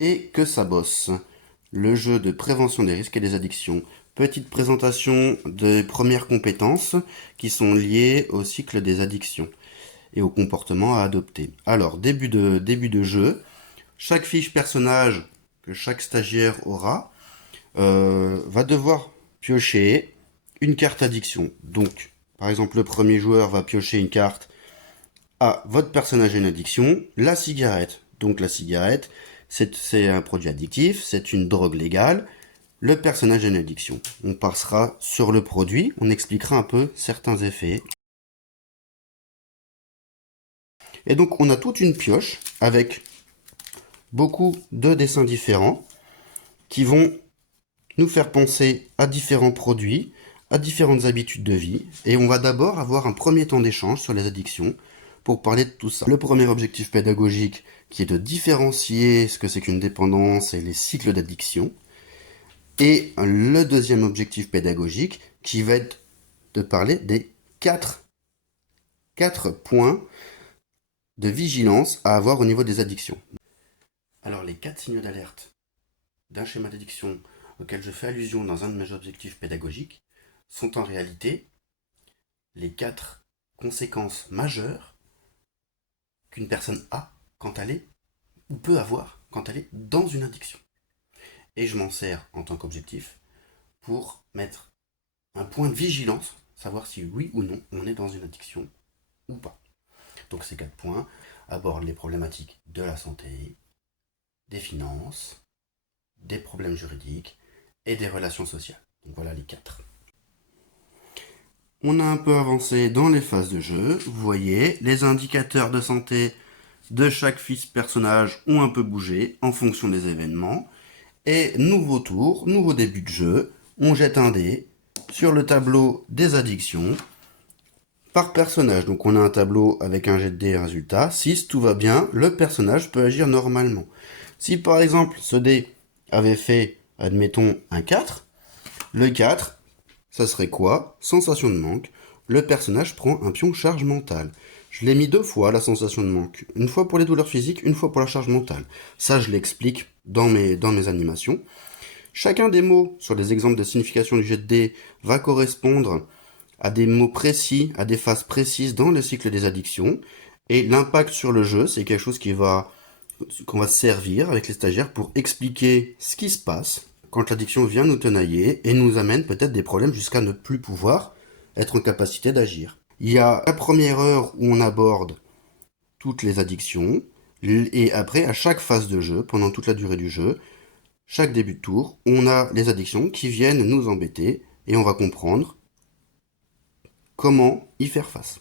et que ça bosse. Le jeu de prévention des risques et des addictions. Petite présentation des premières compétences qui sont liées au cycle des addictions et au comportement à adopter. Alors, début de jeu, chaque fiche personnage que chaque stagiaire aura va devoir piocher une carte addiction. Donc, par exemple, le premier joueur va piocher une carte à votre personnage a une addiction, la cigarette. Donc la cigarette, c'est un produit addictif, c'est une drogue légale. Le personnage a une addiction. On passera sur le produit, on expliquera un peu certains effets. Et donc on a toute une pioche avec beaucoup de dessins différents qui vont nous faire penser à différents produits, à différentes habitudes de vie. Et on va d'abord avoir un premier temps d'échange sur les addictions pour parler de tout ça. Le premier objectif pédagogique qui est de différencier ce que c'est qu'une dépendance et les cycles d'addiction. Et le deuxième objectif pédagogique qui va être de parler des quatre points de vigilance à avoir au niveau des addictions. Alors les 4 signaux d'alerte d'un schéma d'addiction auquel je fais allusion dans un de mes objectifs pédagogiques sont en réalité les 4 conséquences majeures qu'une personne a quand elle est, ou peut avoir quand elle est dans une addiction. Et je m'en sers en tant qu'objectif pour mettre un point de vigilance, savoir si oui ou non on est dans une addiction ou pas. Donc ces 4 points abordent les problématiques de la santé, des finances, des problèmes juridiques et des relations sociales. Donc voilà les 4. On a un peu avancé dans les phases de jeu. Vous voyez, les indicateurs de santé de chaque fiche personnage ont un peu bougé en fonction des événements. Et nouveau tour, nouveau début de jeu, on jette un dé sur le tableau des addictions par personnage. Donc on a un tableau avec un jet de dés et résultat. Si tout va bien, le personnage peut agir normalement. Si par exemple ce dé avait fait, admettons, un 4, le 4, ça serait quoi? Sensation de manque. Le personnage prend un pion charge mentale. Je l'ai mis 2 fois, la sensation de manque. Une fois pour les douleurs physiques, une fois pour la charge mentale. Ça, je l'explique dans mes animations. Chacun des mots sur les exemples de signification du jet de dés va correspondre à des mots précis, à des phases précises dans le cycle des addictions. Et l'impact sur le jeu, c'est quelque chose qu'on va se servir avec les stagiaires pour expliquer ce qui se passe quand l'addiction vient nous tenailler et nous amène peut-être des problèmes jusqu'à ne plus pouvoir être en capacité d'agir. Il y a la première heure où on aborde toutes les addictions, et après, à chaque phase de jeu, pendant toute la durée du jeu, chaque début de tour, on a les addictions qui viennent nous embêter, et on va comprendre comment y faire face.